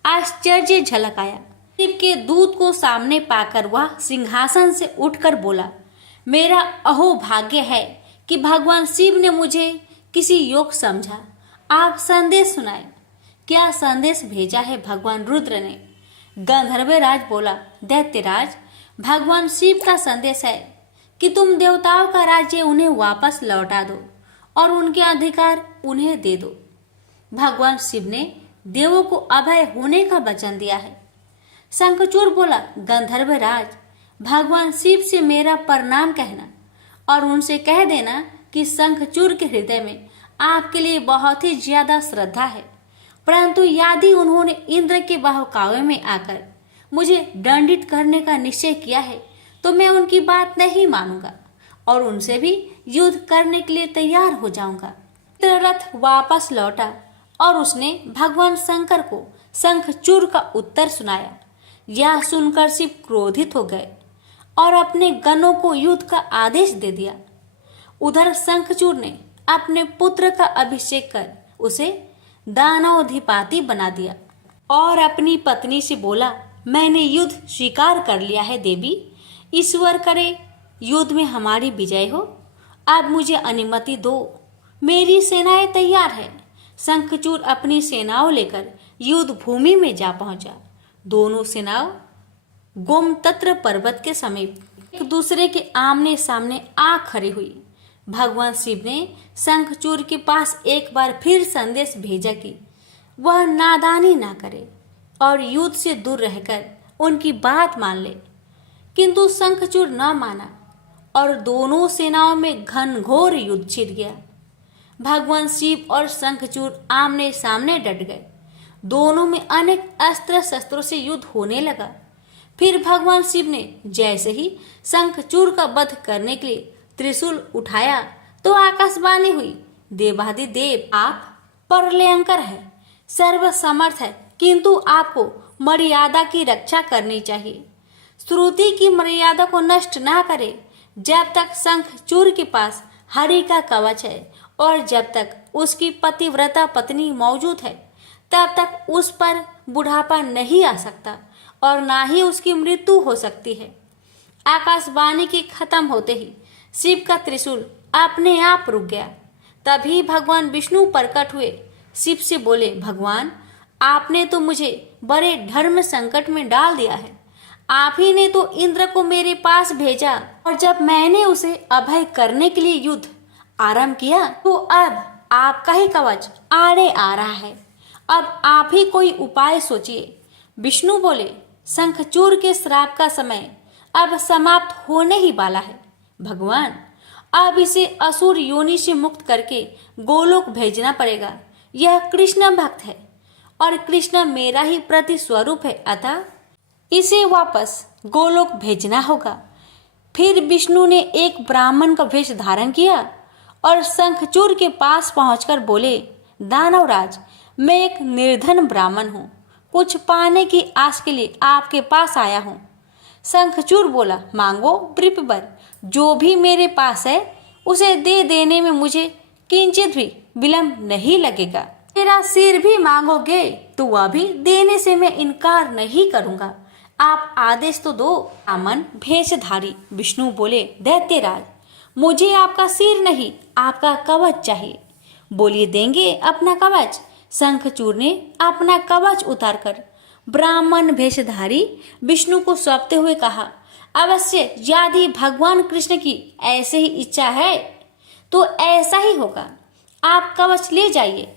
आश्चर्य झलक आया। शिव के दूत को सामने पाकर वह सिंहासन से उठकर बोला, मेरा अहोभाग्य है कि भगवान शिव ने मुझे किसी योग समझा। आप संदेश सुनाए। क्या संदेश भेजा है भगवान रुद्र ने? गंधर्वराज बोला, दैत्यराज, भगवान शिव का संदेश है कि तुम देवताओं का राज्य उन्हें वापस लौटा दो और उनके अधिकार उन्हें दे दो। भगवान शिव ने देवों को अभय होने का वचन दिया है। शंखचूड़ बोला, गंधर्वराज, भगवान शिव से मेरा प्रणाम कहना और उनसे कह देना कि शंखचूड़ के हृदय में आपके लिए बहुत ही ज्यादा श्रद्धा है, परंतु यदि उन्होंने इंद्र के बहकावे में आकर मुझे दंडित करने का निश्चय किया है तो मैं उनकी बात नहीं मानूंगा और उनसे भी युद्ध करने के लिए तैयार हो जाऊंगा। चित्ररथ वापस लौटा और उसने भगवान शंकर को शंखचूड़ का उत्तर सुनाया। यह सुनकर शिव क्रोधित हो गए और अपने गणों को युद्ध का आदेश दे दिया। उधर शंखचूड़ ने अपने पुत्र का अभिषेक कर उसे दानवाधिपति बना दिया और अपनी पत्नी से बोला, मैंने युद्ध स्वीकार कर लिया है देवी, ईश्वर करे युद्ध में हमारी विजय हो। अब मुझे अनुमति दो, मेरी सेनाएं तैयार है। शंखचूड़ अपनी सेनाओं लेकर युद्ध भूमि में जा पहुंचा। दोनों सेनाओं गोमतत्र पर्वत के समीप एक दूसरे के आमने सामने आ खड़ी हुई। भगवान शिव ने शंखचूड़ के पास एक बार फिर संदेश भेजा कि वह नादानी ना करे और युद्ध से दूर रहकर उनकी बात मान ले, किंतु शंखचूड़ न माना और दोनों सेनाओं में घनघोर युद्ध छिड़ गया। भगवान शिव और शंखचूड़ आमने सामने डट गए। दोनों में अनेक अस्त्र शस्त्रों से युद्ध होने लगा। फिर भगवान शिव ने जैसे ही शंखचूड़ का वध करने के लिए त्रिशूल उठाया तो आकाशवाणी हुई, देवाधिदेव आप प्रलयंकर है, सर्वसमर्थ है, किंतु आपको मर्यादा की रक्षा करनी चाहिए। श्रुति की मर्यादा को नष्ट ना करे। जब तक शंखचूड़ के पास हरि का कवच है और जब तक उसकी पतिव्रता पत्नी मौजूद है, तब तक उस पर बुढ़ापा नहीं आ सकता और ना ही उसकी मृत्यु हो सकती है। आकाशवाणी के खत्म होते ही शिव का त्रिशूल अपने आप रुक गया। तभी भगवान विष्णु प्रकट हुए। शिव से बोले, भगवान, आपने तो मुझे बड़े धर्म संकट में डाल दिया है। आप ही ने तो इंद्र को मेरे पास भेजा और जब मैंने उसे अभय करने के लिए युद्ध आरंभ किया तो अब आपका ही कवच आड़े आ रहा है। अब आप ही कोई उपाय सोचिए। विष्णु बोले, शंखचूड़ के श्राप का समय अब समाप्त होने ही वाला है। भगवान, अब इसे असुर योनि से मुक्त करके गोलोक भेजना पड़ेगा। यह कृष्ण भक्त है और कृष्ण मेरा ही प्रति स्वरूप है, अतः इसे वापस गोलोक भेजना होगा। फिर विष्णु ने एक ब्राह्मण का वेश धारण किया और शंखचूड़ के पास पहुंचकर बोले, दानवराज, मैं एक निर्धन ब्राह्मण हूँ। कुछ पाने की आस के लिए आपके पास आया हूँ। शंखचूड़ बोला, मांगो वृषभवर, जो भी मेरे पास है उसे दे देने में मुझे किंचित भी विलंब नहीं लगेगा। मेरा सिर भी मांगोगे तो वह भी देने से मैं इनकार नहीं करूंगा। आप आदेश तो दो। ब्राह्मण भेषधारी विष्णु बोले, दैत्यराज, मुझे आपका सिर नहीं, आपका कवच चाहिए। बोलिए, देंगे अपना कवच। शंखचूड़ ने अपना कवच उतारकर ब्राह्मण भेषधारी विष्णु को सौंपते हुए कहा, अवश्य यदि भगवान कृष्ण की ऐसे ही इच्छा है तो ऐसा ही होगा। आप कवच ले जाइए।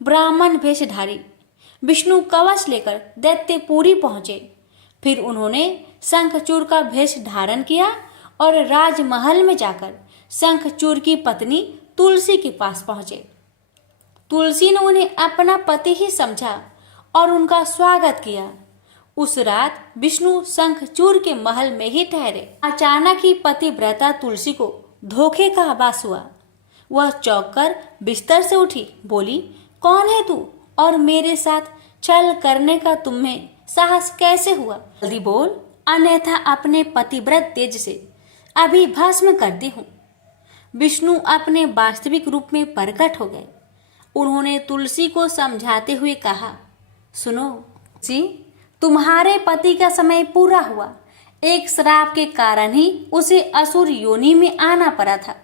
ब्राह्मण भेषधारी विष्णु कवच लेकर दैत्यपुरी पहुंचे। फिर उन्होंने शंखचूड़ का भेष धारण किया और राजमहल में जाकर शंखचूड़ की पत्नी तुलसी के पास पहुंचे। तुलसी ने उन्हें अपना पति ही समझा और उनका स्वागत किया। उस रात विष्णु शंखचूड़ के महल में ही ठहरे। अचानक ही पतिव्रता तुलसी को धोखे का आभास हुआ। वह चौंक कर बिस्तर से उठी, बोली, कौन है तू और मेरे साथ छल करने का तुम्हें साहस कैसे हुआ? जल्दी बोल, अन्यथा अपने पतिव्रत तेज से अभी भस्म करती हूँ। विष्णु अपने वास्तविक रूप में प्रकट हो गए। उन्होंने तुलसी को समझाते हुए कहा, सुनो जी, तुम्हारे पति का समय पूरा हुआ। एक श्राप के कारण ही उसे असुर योनि में आना पड़ा था।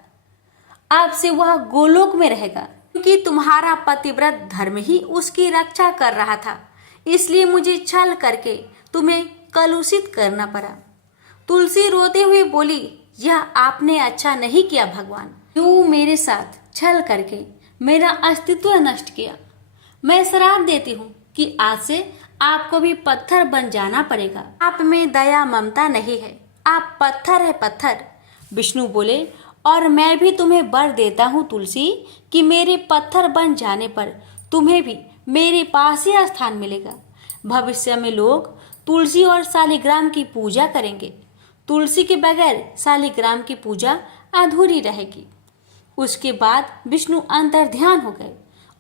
अब से वह गोलोक में रहेगा, क्योंकि तुम्हारा पतिव्रत धर्म ही उसकी रक्षा कर रहा था। इसलिए मुझे छल करके तुम्हें कलुषित करना पड़ा। तुलसी रोते हुए बोली, यह आपने अच्छा नहीं किया भगवान। क्यों मेरे साथ छल करके मेरा अस्तित्व नष्ट किया? मैं श्राप देती हूँ कि आज से आपको भी पत्थर बन जाना पड़ेगा। आप में दया ममता नहीं है, आप पत्थर है, पत्थर। विष्णु बोले, और मैं भी तुम्हें वर देता हूँ तुलसी कि मेरे पत्थर बन जाने पर तुम्हें भी मेरे पास ही स्थान मिलेगा। भविष्य में लोग तुलसी और शालिग्राम की पूजा करेंगे। तुलसी के बगैर शालिग्राम की पूजा अधूरी रहेगी। उसके बाद विष्णु अंतर्ध्यान हो गए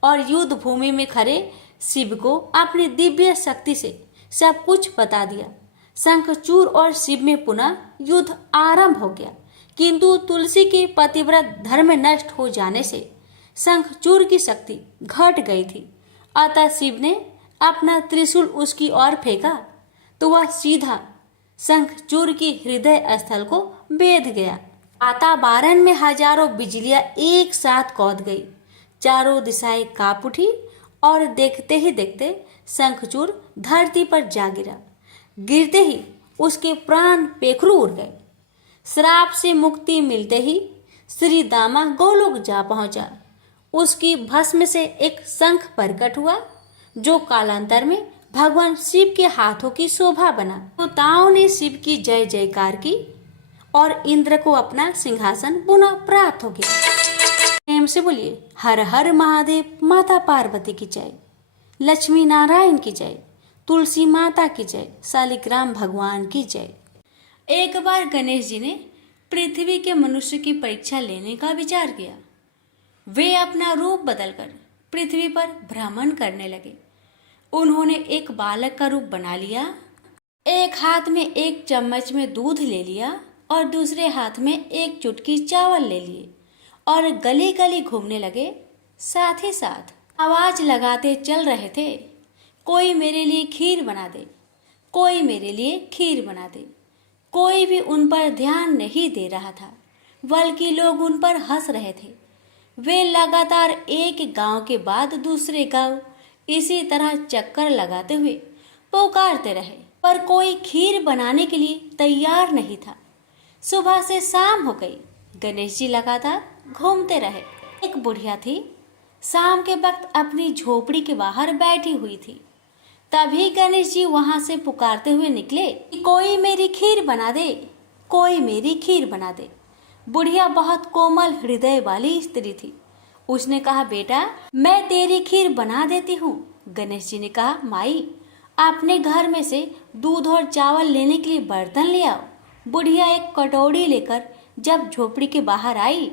और युद्ध भूमि में खड़े शिव को अपनी दिव्य शक्ति से सब कुछ बता दिया। शंखचूड़ और शिव में पुनः युद्ध आरंभ हो गया, किंतु तुलसी के पतिव्रत धर्म नष्ट हो जाने से शंखचूड़ की शक्ति घट गई थी। अतः शिव ने अपना त्रिशूल उसकी ओर फेंका तो वह सीधा शंखचूड़ के हृदय स्थल को भेद गया। वातावरण में हजारों बिजलियां एक साथ कौंध गई। चारों दिशाएं कांप उठी और देखते ही देखते शंखचूड़ धरती पर जा गिरा। गिरते ही उसके प्राण पेखरू उड़ गए। श्राप से मुक्ति मिलते ही श्री दामा गोलोक जा पहुंचा। उसकी भस्म से एक शंख प्रकट हुआ, जो कालांतर में भगवान शिव के हाथों की शोभा बना। देवताओं ने शिव की जय जयकार की और इंद्र को अपना सिंहासन पुनः प्राप्त हो गया। प्रेम से बोलिए, हर हर महादेव। माता पार्वती की जय, लक्ष्मी नारायण की जय, तुलसी माता की जय, शालिग्राम भगवान की जय। एक बार गणेश जी ने पृथ्वी के मनुष्य की परीक्षा लेने का विचार किया। वे अपना रूप बदलकर पृथ्वी पर भ्रमण करने लगे। उन्होंने एक बालक का रूप बना लिया। एक हाथ में एक चम्मच में दूध ले लिया और दूसरे हाथ में एक चुटकी चावल ले लिए और गली गली घूमने लगे। साथ ही साथ आवाज लगाते चल रहे थे, कोई मेरे लिए खीर बना दे, कोई मेरे लिए खीर बना दे। कोई भी उन पर ध्यान नहीं दे रहा था, बल्कि लोग उन पर हंस रहे थे। वे लगातार एक गांव के बाद दूसरे गांव इसी तरह चक्कर लगाते हुए पुकारते रहे, पर कोई खीर बनाने के लिए तैयार नहीं था। सुबह से शाम हो गई, गणेश जी लगातार घूमते रहे। एक बुढ़िया थी, शाम के वक्त अपनी झोपड़ी के बाहर बैठी हुई थी। तभी गणेश जी वहां से पुकारते हुए निकले कि कोई मेरी खीर बना दे, कोई मेरी खीर बना दे। बुढ़िया बहुत कोमल हृदय वाली स्त्री थी। उसने कहा, बेटा मैं तेरी खीर बना देती हूँ। गणेश जी ने कहा, माई अपने घर में से दूध और चावल लेने के लिए बर्तन ले आओ। बुढ़िया एक कटोरी लेकर जब झोपड़ी के बाहर आई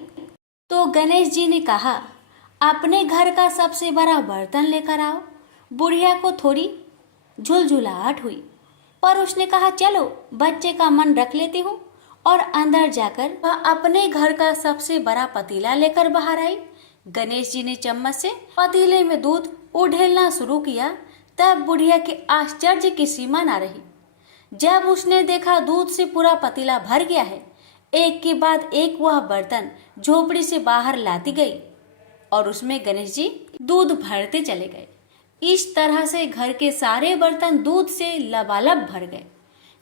तो गणेश जी ने कहा, अपने घर का सबसे बड़ा बर्तन लेकर आओ। बुढ़िया को थोड़ी झुलझुलाहट हुई, पर उसने कहा, चलो बच्चे का मन रख लेती हूँ। और अंदर जाकर वह अपने घर का सबसे बड़ा पतीला लेकर बाहर आई। गणेश जी ने चम्मच से पतीले में दूध उड़ेलना शुरू किया। तब बुढ़िया के आश्चर्य की सीमा न रही जब उसने देखा दूध से पूरा पतीला भर गया है। एक के बाद एक वह बर्तन झोपड़ी से बाहर लाती गई और उसमें गणेश जी दूध भरते चले गए। इस तरह से घर के सारे बर्तन दूध से लबालब भर गए।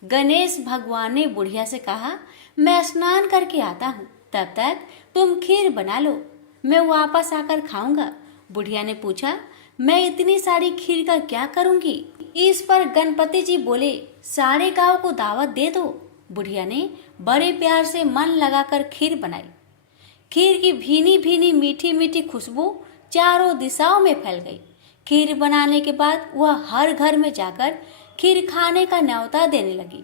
गणेश भगवान ने बुढ़िया से कहा, मैं स्नान करके आता हूँ, तब तक तुम खीर बना लो, मैं वापस आकर खाऊंगा। बुढ़िया ने पूछा, मैं इतनी सारी खीर का क्या करूंगी? इस पर गणपति जी बोले, सारे गांव को दावत दे दो। बुढ़िया ने बड़े प्यार से मन लगाकर खीर बनाई। खीर की भीनी भीनी मीठी मीठी खुशबू चारों दिशाओं में फैल गई। खीर बनाने के बाद वह हर घर में जाकर खीर खाने का न्योता देने लगी।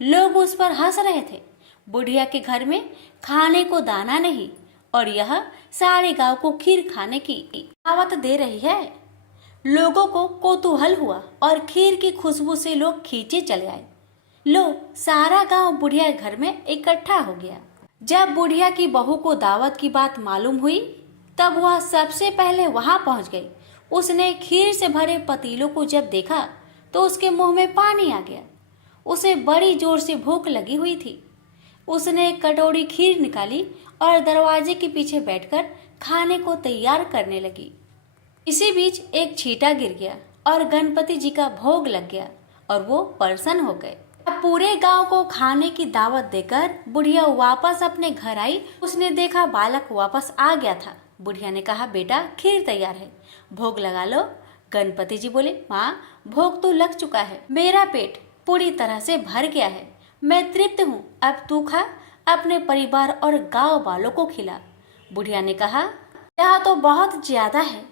लोग उस पर हंस रहे थे। बुढ़िया के घर में खाने को दाना नहीं और यह सारे गांव को खीर खाने की दावत दे रही है। लोगों को कौतूहल हुआ और खीर की खुशबू से लोग खींचे चले आए। लो, सारा गांव बुढ़िया घर में इकट्ठा हो गया। जब बुढ़िया की बहू को दावत की बात मालूम हुई तब वह सबसे पहले वहां पहुंच गई। उसने खीर से भरे पतीलों को जब देखा तो उसके मुंह में पानी आ गया। उसे बड़ी जोर से भूख लगी हुई थी। उसने एक कटोरी खीर निकाली और दरवाजे के पीछे बैठकर खाने को तैयार करने लगी। इसी बीच एक छींटा गिर गया और गणपति जी का भोग लग गया और वो प्रसन्न हो गए। अब पूरे गांव को खाने की दावत देकर बुढ़िया वापस अपने घर आई। उसने देखा बालक वापस आ गया था। बुढ़िया ने कहा, बेटा खीर तैयार है, भोग लगा लो। गणपति जी बोले, माँ भोग तो लग चुका है, मेरा पेट पूरी तरह से भर गया है, मैं तृप्त हूँ, अब तू खा, अपने परिवार और गांव वालों को खिला। बुढ़िया ने कहा, यह तो बहुत ज्यादा है,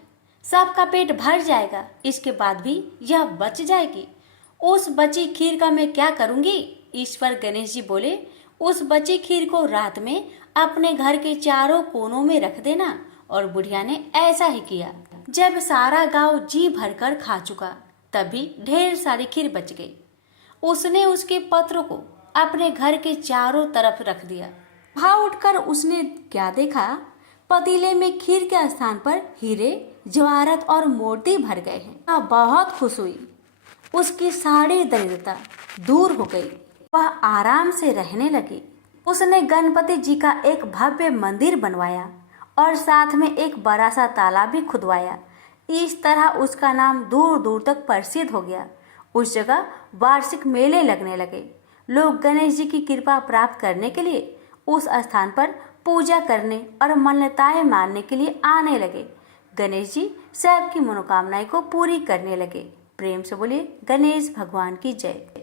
सबका पेट भर जाएगा, इसके बाद भी यह बच जाएगी। उस बची खीर का मैं क्या करूंगी? इस पर गणेश जी बोले, उस बची खीर को रात में अपने घर के चारों कोनों में रख देना। और बुढ़िया ने ऐसा ही किया। जब सारा गांव जी भरकर खा चुका तभी ढेर सारी खीर बच गई। उसने उसके पत्र को अपने घर के चारों तरफ रख दिया। वहां उठकर उसने क्या देखा? पतीले में खीर के स्थान पर हीरे, जवाहरात और मोती भर गए हैं। वह बहुत खुश हुई। उसकी सारी दरिद्रता दूर हो गई। वह आराम से रहने लगी। उसने गणपति जी का एक भव्य मंदिर बनवाया और साथ में एक बड़ा सा तालाब भी खुदवाया। इस तरह उसका नाम दूर दूर तक प्रसिद्ध हो गया। उस जगह वार्षिक मेले लगने लगे। लोग गणेश जी की कृपा प्राप्त करने के लिए उस स्थान पर पूजा करने और मान्यताएं मानने के लिए आने लगे। गणेश जी सबकी मनोकामनाएं को पूरी करने लगे। प्रेम से बोलिए गणेश भगवान की जय।